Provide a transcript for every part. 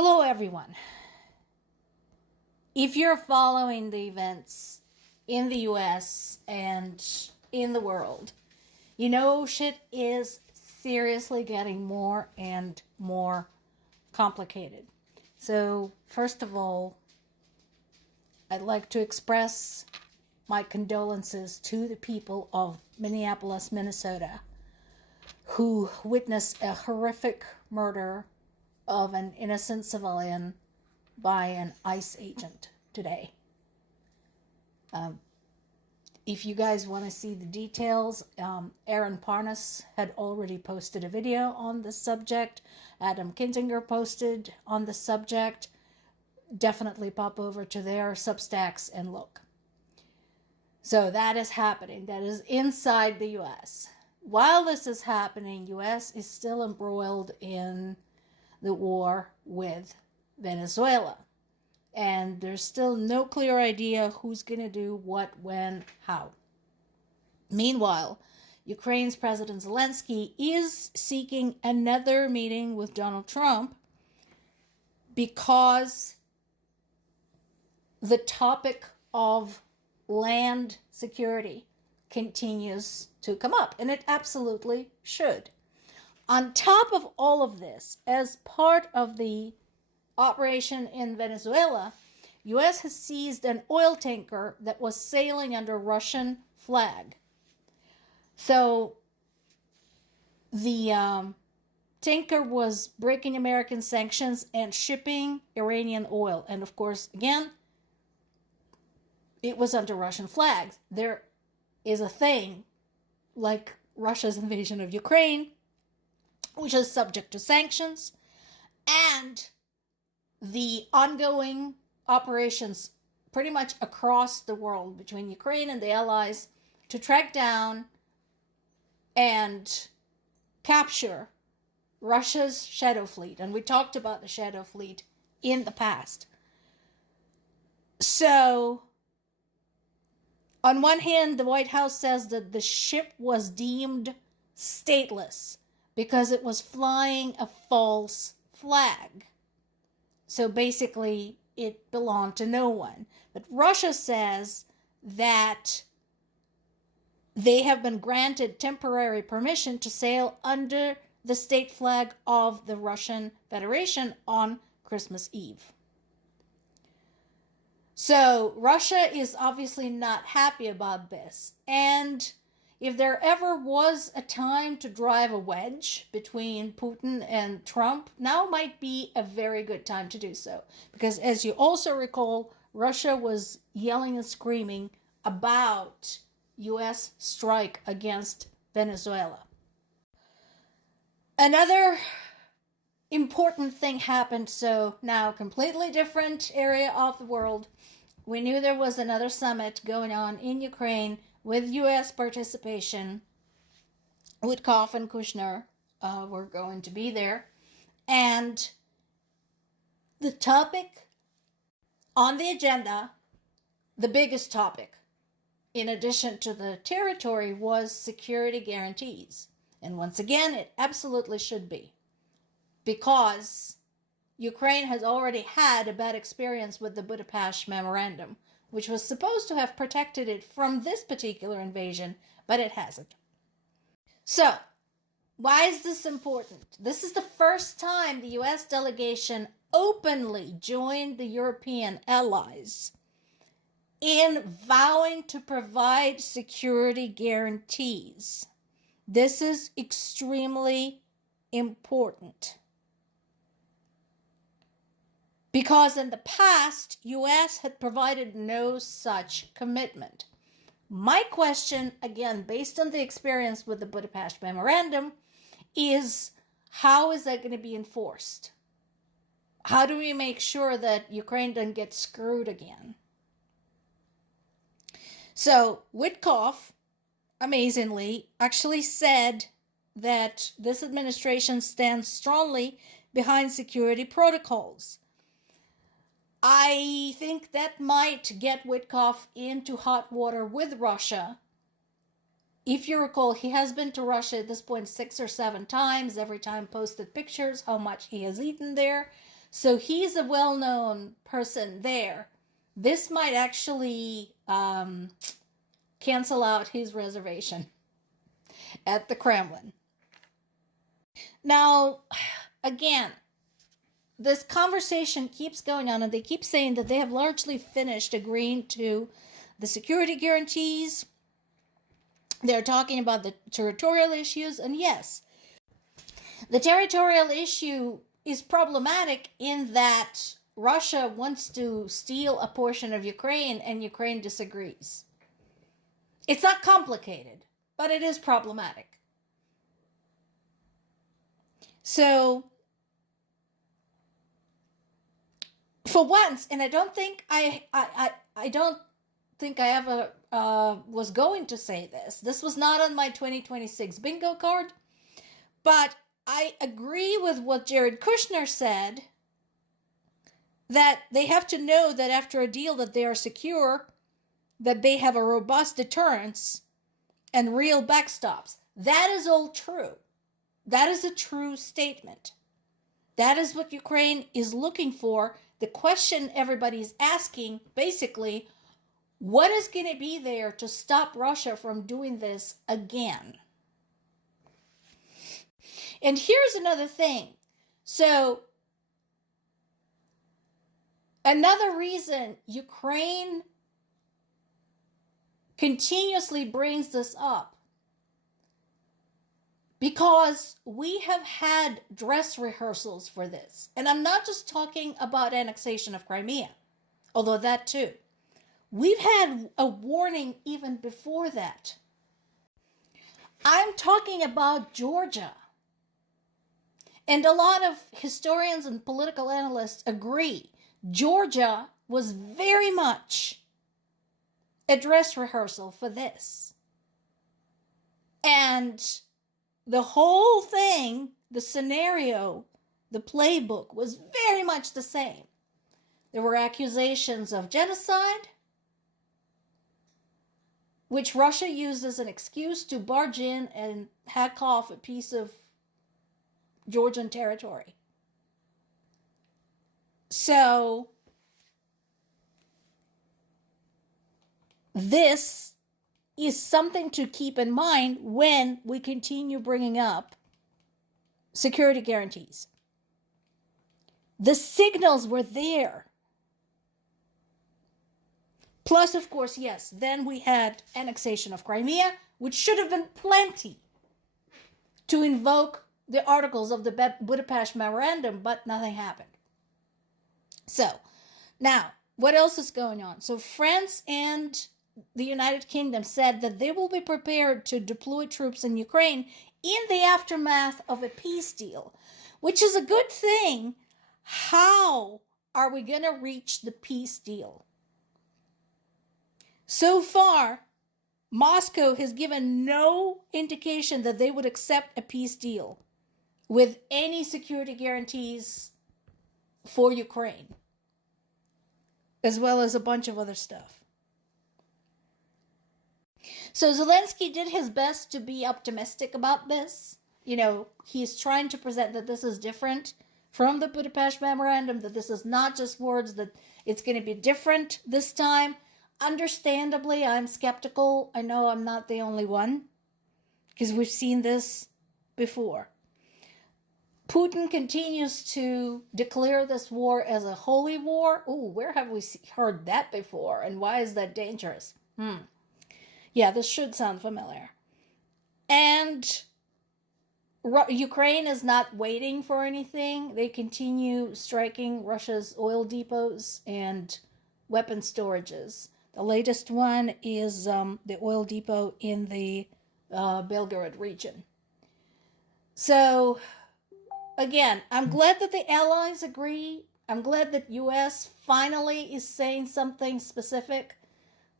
Hello, everyone. If you're following the events in the US and in the world, you know shit is seriously getting more and more complicated. So, first of all, I'd like to express my condolences to the people of Minneapolis, Minnesota, who witnessed a horrific murder of an innocent civilian by an ICE agent today. If you guys want to see the details, Aaron Parnas had already posted a video on the subject. Adam Kinzinger posted on the subject. Definitely pop over to their Substacks and look. So that is happening. That is inside the U.S. While this is happening, U.S. is still embroiled in the war with Venezuela. And there's still no clear idea who's going to do what, when, how. Meanwhile, Ukraine's President Zelensky is seeking another meeting with Donald Trump because the topic of land security continues to come up, and it absolutely should. On top of all of this, as part of the operation in Venezuela, U.S. has seized an oil tanker that was sailing under Russian flag. So the tanker was breaking American sanctions and shipping Iranian oil. And of course, again, it was under Russian flags. There is a thing like Russia's invasion of Ukraine, which is subject to sanctions, and the ongoing operations pretty much across the world between Ukraine and the allies to track down and capture Russia's shadow fleet. And we talked about the shadow fleet in the past. So, on one hand, the White House says that the ship was deemed stateless because it was flying a false flag. So basically, it belonged to no one. But Russia says that they have been granted temporary permission to sail under the state flag of the Russian Federation on Christmas Eve. So Russia is obviously not happy about this. And if there ever was a time to drive a wedge between Putin and Trump, now might be a very good time to do so. Because as you also recall, Russia was yelling and screaming about U.S. strike against Venezuela. Another important thing happened, so now completely different area of the world. We knew there was another summit going on in Ukraine with U.S. participation. Witkoff and Kushner were going to be there. And the topic on the agenda, the biggest topic, in addition to the territory, was security guarantees. And once again, it absolutely should be. Because Ukraine has already had a bad experience with the Budapest Memorandum, which was supposed to have protected it from this particular invasion, but it hasn't. So, why is this important? This is the first time the U.S. delegation openly joined the European allies in vowing to provide security guarantees. This is extremely important. Because in the past, U.S. had provided no such commitment. My question, again, based on the experience with the Budapest Memorandum, is how is that going to be enforced? How do we make sure that Ukraine doesn't get screwed again? So, Witkoff, amazingly, actually said that this administration stands strongly behind security protocols. I think that might get Witkoff into hot water with Russia. If you recall, he has been to Russia at this point 6 or 7 times, every time posted pictures how much he has eaten there. So he's a well-known person there. This might actually cancel out his reservation at the Kremlin. Now, again, this conversation keeps going on, and they keep saying that they have largely finished agreeing to the security guarantees. They're talking about the territorial issues, and yes, the territorial issue is problematic in that Russia wants to steal a portion of Ukraine, and Ukraine disagrees. It's not complicated, but it is problematic. So, for once, and I don't think I ever was going to say this. This was not on my 2026 bingo card, but I agree with what Jared Kushner said, that they have to know that after a deal that they are secure, that they have a robust deterrence and real backstops. That is all true. That is a true statement. That is what Ukraine is looking for. The question everybody's asking, basically, what is going to be there to stop Russia from doing this again? And here's another thing. So, another reason Ukraine continuously brings this up, because we have had dress rehearsals for this. And I'm not just talking about annexation of Crimea, although that too. We've had a warning even before that. I'm talking about Georgia. And a lot of historians and political analysts agree Georgia was very much a dress rehearsal for this. And the whole thing, the scenario, the playbook was very much the same. There were accusations of genocide, which Russia used as an excuse to barge in and hack off a piece of Georgian territory. So, this is something to keep in mind when we continue bringing up security guarantees. The signals were there. Plus, of course, yes, then we had annexation of Crimea, which should have been plenty to invoke the articles of the Budapest Memorandum, but nothing happened. So, now, what else is going on? So, France and the United Kingdom said that they will be prepared to deploy troops in Ukraine in the aftermath of a peace deal, which is a good thing. How are we going to reach the peace deal? So far, Moscow has given no indication that they would accept a peace deal with any security guarantees for Ukraine, as well as a bunch of other stuff. So Zelensky did his best to be optimistic about this. You know, he's trying to present that this is different from the Budapest Memorandum, that this is not just words, that it's going to be different this time. Understandably, I'm skeptical. I know I'm not the only one, because we've seen this before. Putin continues to declare this war as a holy war. Oh, where have we heard that before? And why is that dangerous? Yeah, this should sound familiar. And Ukraine is not waiting for anything. They continue striking Russia's oil depots and weapon storages. The latest one is the oil depot in the Belgorod region. So, again, I'm glad that the allies agree. I'm glad that U.S. finally is saying something specific.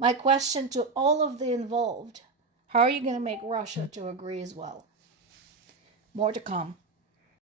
My question to all of the involved, how are you going to make Russia to agree as well? More to come.